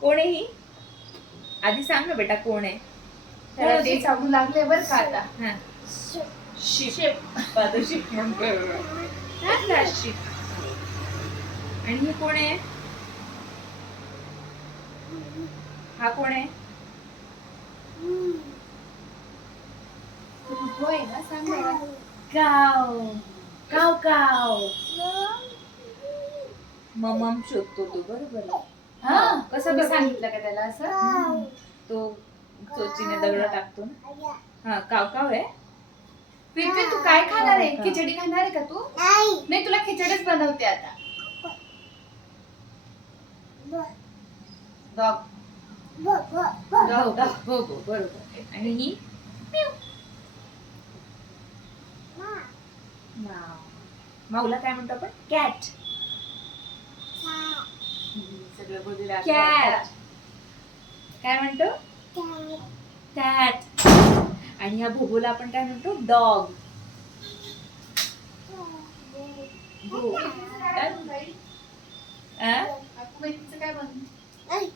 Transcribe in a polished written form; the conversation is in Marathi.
कोण आहे ही? आधी सांग ना बेटा कोण आहे? त्याला ते सांगू लागले बरं का आता. हा. शिप. बाबा शिप म्हणतोय बघा. हा, शिप. आणि ही कोण आहे? हा कोण आहे? होय ना, सांग मला. काव काव काव. मम शोधतो तो, बरोबर आहे. हा कसं मी करतो? सांगितलं का त्याला असं? तो चोचीने दगड टाकतो ना. हा काव काव आहे. पृथ्वी तू काय खाणार आहे? खिचडी खाणार आहे का तू? नाही, तुला खिचडीच बनवते आता. डॉग. हो बरोबर. आणि ही माऊला काय म्हणतो आपण? कॅट. सगळं बोलू लागलं कॅट. आता. काय म्हणतो? कॅट. आणि ह्या भोगोला आपण काय म्हणतो? डॉग. तिचं काय बनवू बाई? आ? काकू बाई, तिचं काय बनवू?